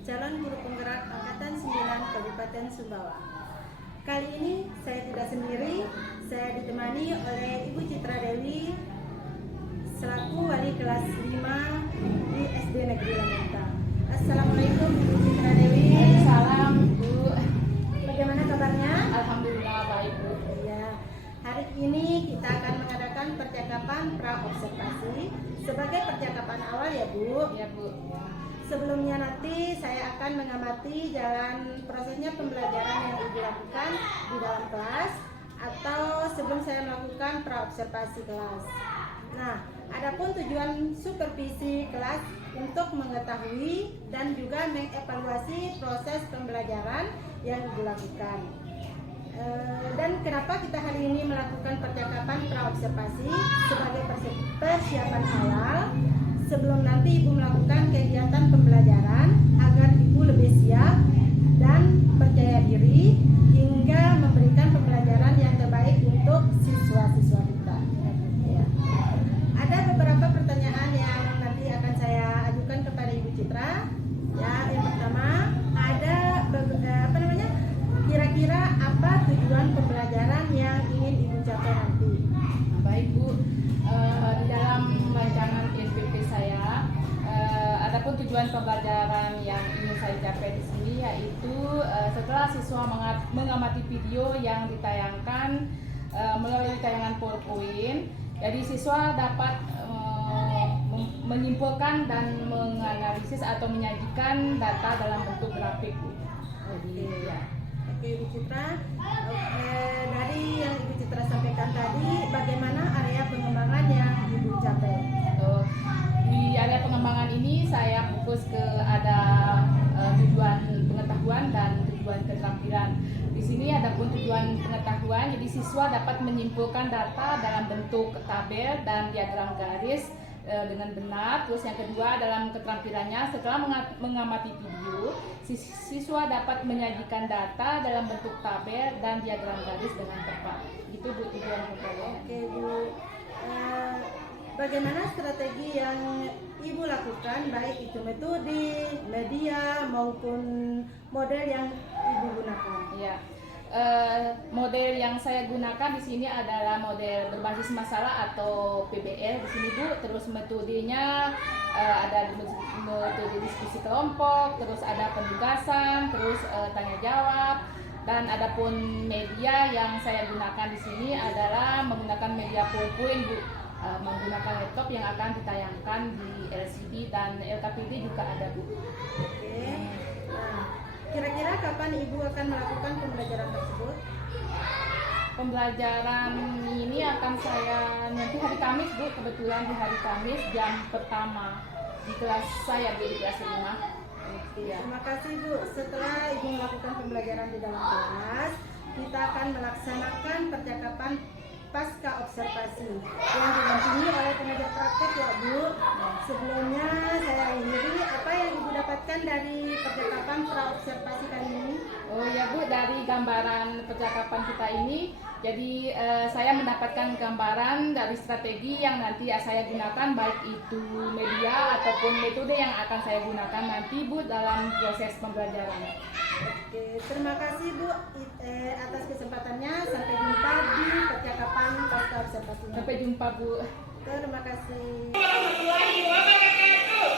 calon guru penggerak Angkatan 9 Kabupaten Sumbawa. Kali ini saya tidak sendiri, saya ditemani oleh Ibu Citra Dewi selaku wali kelas 5 di SD Negeri Lamenta. Assalamualaikum Ibu Citra Dewi. Salam Bu. Bagaimana kabarnya? Alhamdulillah baik Bu. Ya, hari ini kita akan mengadakan percakapan pra-observasi sebagai percakapan awal ya Bu. Ya Bu. Sebelumnya nanti saya akan mengamati jalan prosesnya pembelajaran yang Ibu lakukan di dalam kelas atau sebelum saya melakukan pra-observasi kelas. Nah, adapun tujuan supervisi kelas untuk mengetahui dan juga mengevaluasi proses pembelajaran yang Ibu lakukan. Dan kenapa kita hari ini melakukan percakapan pra-observasi sebagai persiapan awal sebelum nanti Ibu melakukan kegiatan pembelajaran agar Ibu lebih siap dan percaya diri hingga memberikan pembelajaran yang terbaik untuk siswa-siswa kita. Ya. Ada beberapa pertanyaan yang nanti akan saya ajukan kepada Ibu Citra. Ya, yang pertama ada kira-kira apa tujuan pembelajaran yang ingin Ibu capai nanti? Baik Bu. Di dalam rancangan SPP saya, adapun tujuan pembelajaran yang ingin saya capai di sini yaitu setelah siswa mengamati video yang ditayangkan melalui tayangan PowerPoint, jadi siswa dapat menyimpulkan dan menganalisis atau menyajikan data dalam bentuk grafik Bu. Jadi ya. Oke Ibu Citra, dari yang Ibu Citra sampaikan tadi, bagaimana area pengembangan yang Ibu capai? Di area pengembangan ini saya fokus ke ada tujuan pengetahuan dan tujuan keterampilan. Di sini ada pun tujuan pengetahuan, jadi siswa dapat menyimpulkan data dalam bentuk tabel dan diagram garis dengan benar. Terus yang kedua dalam keterampilannya, setelah mengamati video, siswa dapat menyajikan data dalam bentuk tabel dan diagram garis dengan tepat. Itu Bu tujuan pembelajaran. Oke Bu, bagaimana strategi yang Ibu lakukan baik itu metode, media maupun model yang Ibu gunakan? Ya. Model yang saya gunakan di sini adalah model berbasis masalah atau PBL di sini Bu. Terus metodenya ada metode diskusi kelompok, terus ada penugasan, terus tanya jawab, dan adapun media yang saya gunakan di sini adalah menggunakan media PowerPoint Bu. Menggunakan laptop yang akan ditayangkan di LCD dan LKPD juga ada Bu. Oke. Nah, kira-kira kapan Ibu akan melakukan pembelajaran tersebut? Pembelajaran ini akan saya nanti hari Kamis Bu, kebetulan di hari Kamis jam pertama di kelas saya di kelas 5. Ya. Terima kasih Bu. Setelah Ibu melakukan pembelajaran di dalam kelas, kita akan melaksanakan percakapan pasca observasi yang didampingi oleh pengajar praktek ya Bu. Sebelumnya saya akhiri, apa yang Ibu dapatkan dari percakapan pra-observasi kali ini? Oh ya Bu, dari gambaran percakapan kita ini, jadi saya mendapatkan gambaran dari strategi yang nanti saya gunakan, baik itu media ataupun metode yang akan saya gunakan nanti Bu dalam proses pembelajaran. Oke, terima kasih Bu atas kesempatannya. Sampai jumpa di percakapan pasca observasi. Sampai jumpa Bu. Terima kasih. Warahmatullahi wabarakatuh.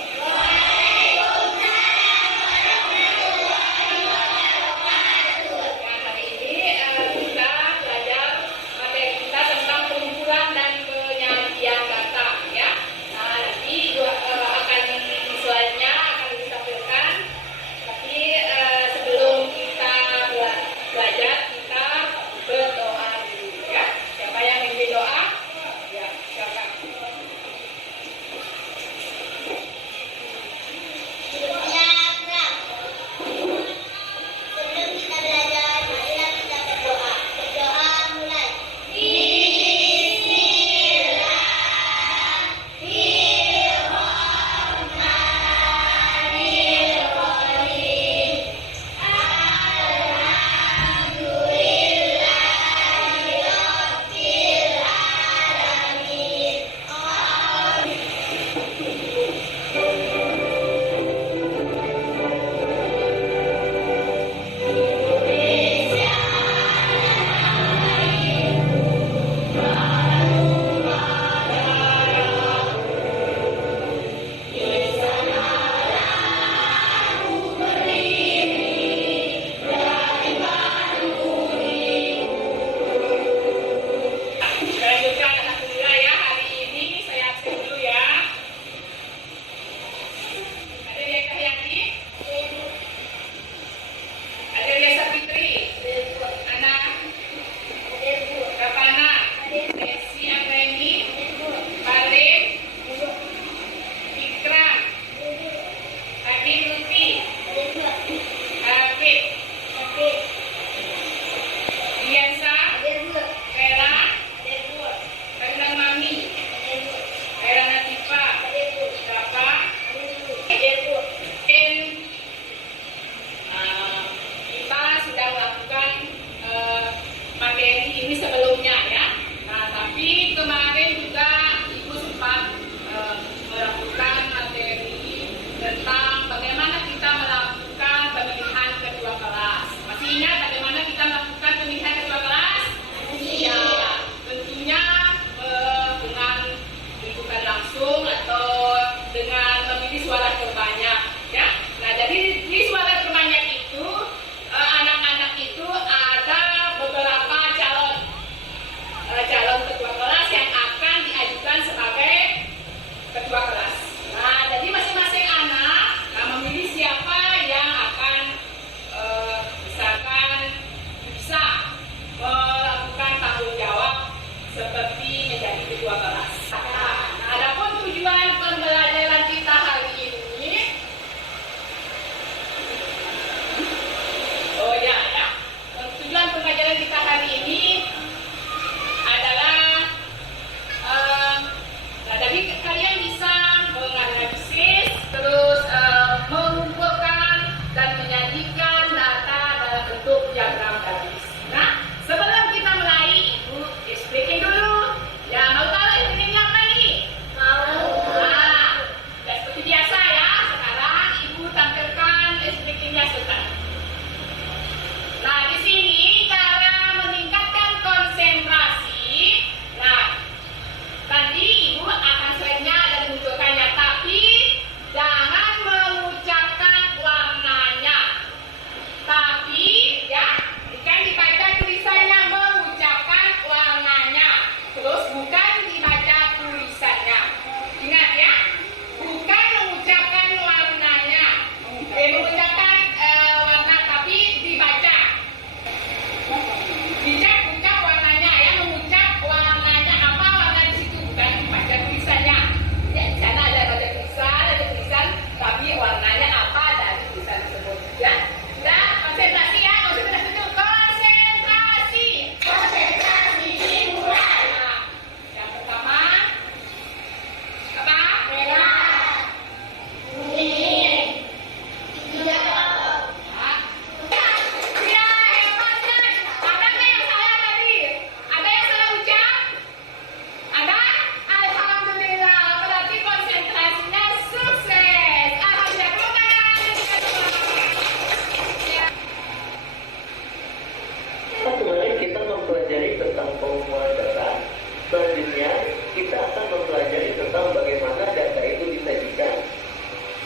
mempelajari tentang pengumpulan data. Selanjutnya, kita akan mempelajari tentang bagaimana data itu disajikan.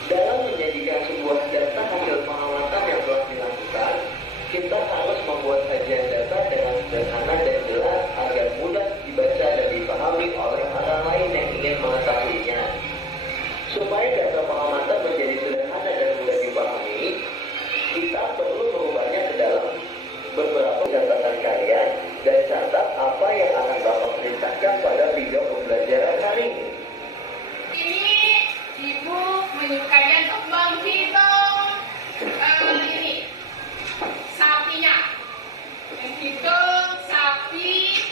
Dalam menyajikan sebuah data hasil pengamatan yang telah dilakukan, kita harus membuat sajian data dengan sederhana dan jelas agar mudah dibaca dan dipahami oleh orang lain yang ingin mengetahuinya. Supaya data pengamatan menjadi sederhana dan mudah dipahami, kita perlu merubahnya ke dalam beberapa catatan kalian dan catat apa yang akan Bapak perintahkan pada video pembelajaran hari ini. Ini Ibu menyukainya untuk menghitung ini sapinya. Menghitung sapi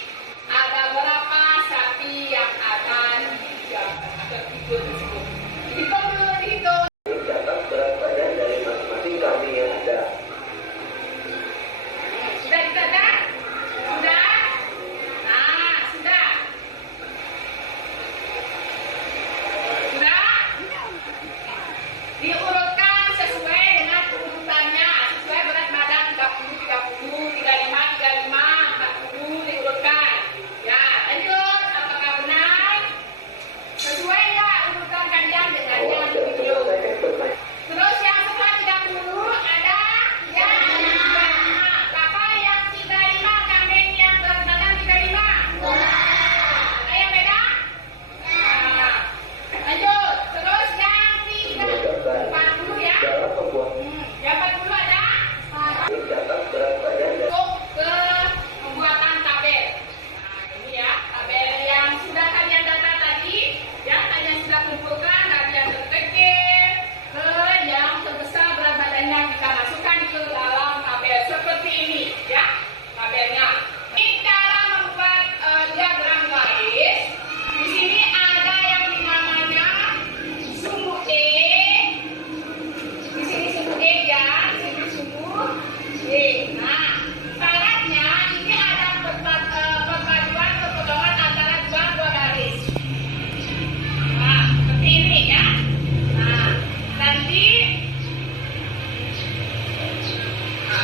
ada berapa sapi yang akan tertidur tersebut. Dihitung dulu, dihitung. Catat berat badan dari masing-masing kami yang ada. Sudah dicatat? Sudah? Nah, sudah. Sudah? Diurutkan sesuai dengan urutannya, sesuai berat badan 30, 30, 35, 35, 40 diurutkan. Ya, lanjut. Apakah benar? Sesuai nggak urutan kalian dengan yang di video? Terus yang setelah 30 ada yang 35. Bapak yang 35, kambing yang berat badan 35. Ada yang beda? Nah, lanjut. Terus yang 40 ya. Dalam membuat Yang 40 ada? catat berat badan dan Untuk ke pembuatan tabel. Nah, ini ya, tabel yang sudah kalian data tadi, ya, kalian sudah kumpulkan, kalian terkecil, yang terbesar berat badannya kita masukkan ke dalam tabel seperti ini, ya, tabelnya. Ini cara membuat diagram garis. Di sini ada yang namanya sumbu E. Di sini sumbu E ya, di sini sumbu E. Nah, syaratnya ini ada perpaduan perpotongan antara dua garis. Nah, seperti ini ya. Nah, nanti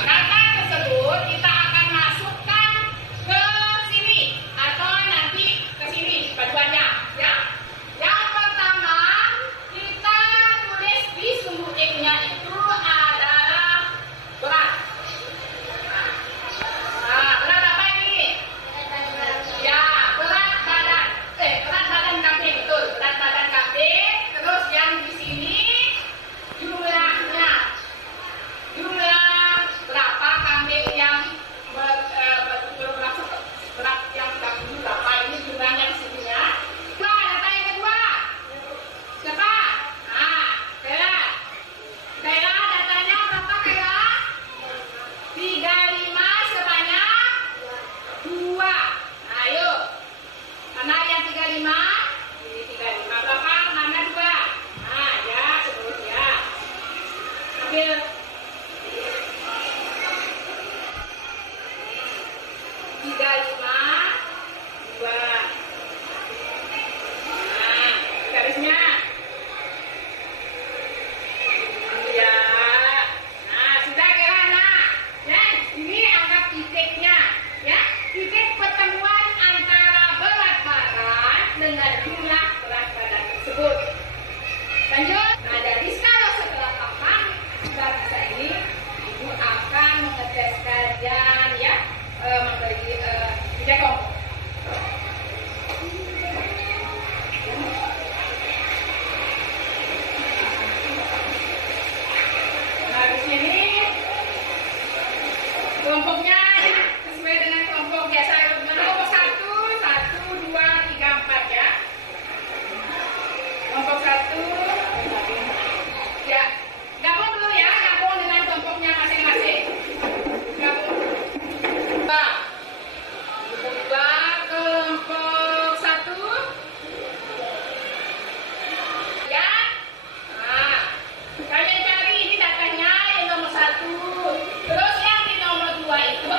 data tersebut kita akan masukkan ke sini atau nanti ke sini paduannya ya. Yang pertama kita tulis di sumbu X-nya itu adalah berat. Nah, berat apa ini? Ya, berat badan. Berat badan kambing, betul. Berat badan kambing. Terus yang di sini jumlahnya. Jumlah berapa kambing yang berat yang 30 berapa ini jumlahnya di sini ya. Data yang kedua. Siapa? Nah, Kayla. Kayla datanya berapa Kayla? 35 sebanyak 2. Ayo. Mana yang 35? Ini 35 berapa? Mana 2? Nah, ya, seterusnya. Ambil. 35, 2. Nah, garisnya. Iya. Nah, sudah kira nah. Ya, ini anggap titiknya. Ya, titik pertemuan antara berat badan dengan jumlah berat badan tersebut. Lanjut. Nah, jadi kalau setelah paham sudah bisa ini, Ibu akan mengetes kalian ya, memberi jekong. Nah, di sini kelompoknya ya, sesuai dengan kelompok biasa. Kelompok 1, 1, 2, 3, 4 ya. Kelompok 1 ya. Gabung dulu ya, gabung dengan kelompoknya masing-masing. Gabung. Nah, kelompok 1 ya. Nah, kalian cari ini datanya yang nomor 1. Terus yang di nomor 2 itu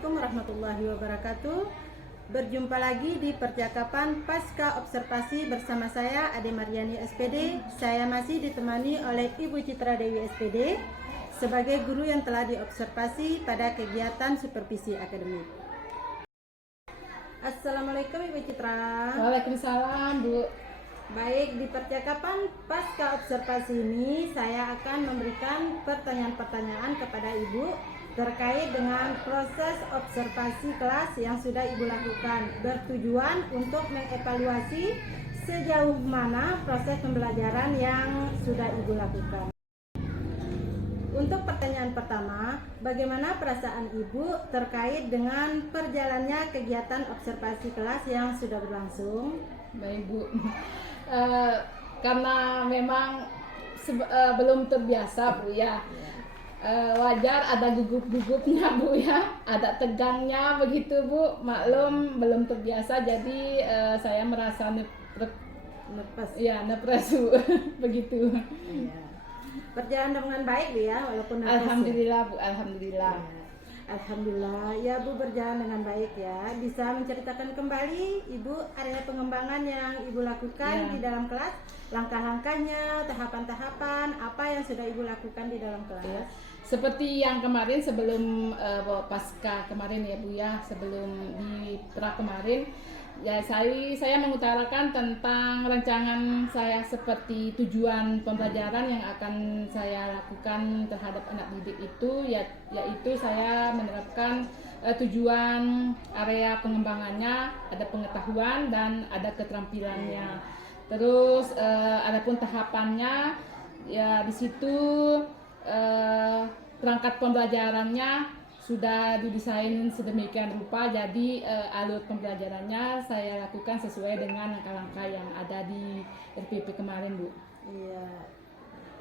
Assalamualaikum warahmatullahi wabarakatuh. Berjumpa lagi di percakapan pasca observasi bersama saya Ade Mariani SPD. Saya masih ditemani oleh Ibu Citra Dewi SPD sebagai guru yang telah diobservasi pada kegiatan supervisi akademik. Assalamualaikum Ibu Citra. Waalaikumsalam, Bu. Baik, di percakapan pasca observasi ini saya akan memberikan pertanyaan-pertanyaan kepada Ibu terkait dengan proses observasi kelas yang sudah Ibu lakukan, bertujuan untuk mengevaluasi sejauh mana proses pembelajaran yang sudah Ibu lakukan. Untuk pertanyaan pertama, bagaimana perasaan Ibu terkait dengan perjalannya kegiatan observasi kelas yang sudah berlangsung? Baik, Bu. Karena memang belum terbiasa, Bu, ya. Wajar ada gugup-gugupnya, Bu, ya, ada tegangnya begitu, Bu. Maklum belum terbiasa, jadi saya merasa Nervous. ya nepres, Bu. Begitu. Iya. Berjalan dengan baik, Bu, ya, walaupun nervous, ya? Alhamdulillah, Bu, alhamdulillah. Ya. Alhamdulillah, ya Bu, berjalan dengan baik ya. Bisa menceritakan kembali Ibu area pengembangan yang Ibu lakukan Ya. di dalam kelas, langkah-langkahnya, tahapan-tahapan, apa yang sudah Ibu lakukan di dalam kelas? Ya. Seperti yang kemarin sebelum pasca kemarin, ya, Bu, ya, sebelum di pra kemarin, ya, saya mengutarakan tentang rancangan saya seperti tujuan pembelajaran yang akan saya lakukan terhadap anak didik itu, yaitu saya menerapkan tujuan area pengembangannya, ada pengetahuan dan ada keterampilannya. Terus adapun tahapannya, ya, di situ perangkat pembelajarannya sudah didesain sedemikian rupa, jadi alur pembelajarannya saya lakukan sesuai dengan langkah-langkah yang ada di RPP kemarin, Bu. Iya,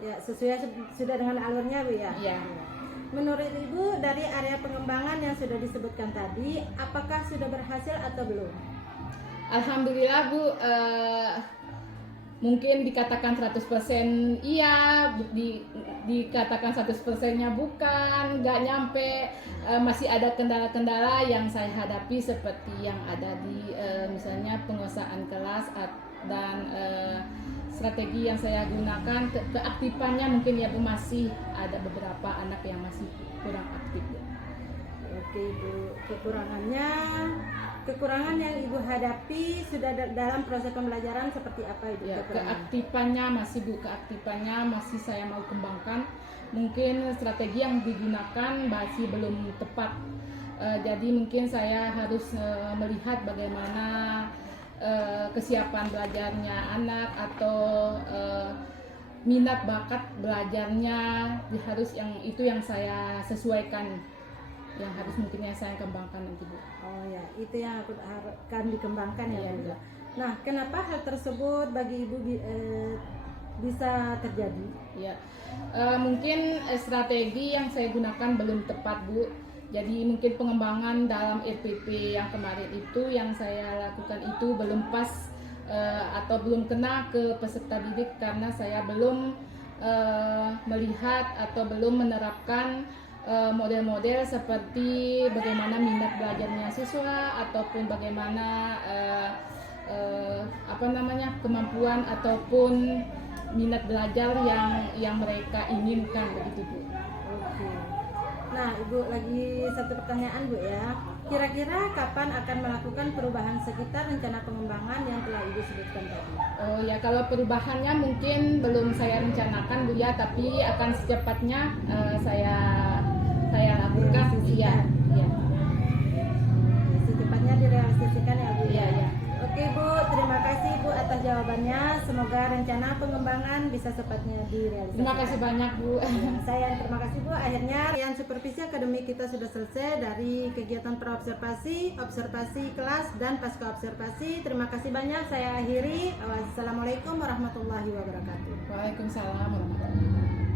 ya, sesuai sudah dengan alurnya, Bu, ya. Iya. Menurut Ibu dari area pengembangan yang sudah disebutkan tadi, apakah sudah berhasil atau belum? Alhamdulillah, Bu. Mungkin dikatakan 100% iya, dikatakan 100%-nya bukan, nggak nyampe, masih ada kendala-kendala yang saya hadapi seperti yang ada di misalnya penguasaan kelas dan strategi yang saya gunakan, keaktifannya mungkin, ya, Bu, masih ada beberapa anak yang masih kurang aktif, ya. Oke, Ibu, kekurangan yang Ibu hadapi sudah dalam proses pembelajaran seperti apa, Ibu? Ya, kekurangan? keaktifannya masih saya mau kembangkan. Mungkin strategi yang digunakan masih belum tepat. Jadi mungkin saya harus melihat bagaimana kesiapan belajarnya anak atau minat bakat belajarnya, harus yang saya sesuaikan, yang harus mungkin yang saya kembangkan nanti, Bu. Oh ya, itu yang akan dikembangkan, ya, Iya, Bu. iya. Nah, kenapa hal tersebut bagi Ibu bisa terjadi? Ya, mungkin strategi yang saya gunakan belum tepat, Bu. Jadi mungkin pengembangan dalam RPP yang kemarin itu yang saya lakukan itu belum pas atau belum kena ke peserta didik karena saya belum melihat atau belum menerapkan model-model seperti bagaimana minat belajarnya siswa ataupun bagaimana kemampuan ataupun minat belajar yang mereka inginkan, begitu, Bu. Oke. Nah, Ibu, lagi satu pertanyaan, Bu, ya. Kira-kira kapan akan melakukan perubahan sekitar rencana pengembangan yang telah Ibu sebutkan tadi? Oh ya, kalau perubahannya mungkin belum saya rencanakan, Bu, ya, tapi akan secepatnya saya lakukan. Iya, iya. Secepatnya direalisasikan, ya, Bu. Iya, iya. Oke, Bu, terima kasih, Bu, atas jawabannya. Semoga rencana pengembangan bisa cepatnya direalisasikan. Terima kasih banyak, Bu. Saya terima kasih, Bu. Akhirnya yang supervisi akademik kita sudah selesai dari kegiatan praobservasi, observasi kelas, dan pasca observasi. Terima kasih banyak. Saya akhiri. Wassalamualaikum warahmatullahi wabarakatuh. Waalaikumsalam warahmatullahi wabarakatuh.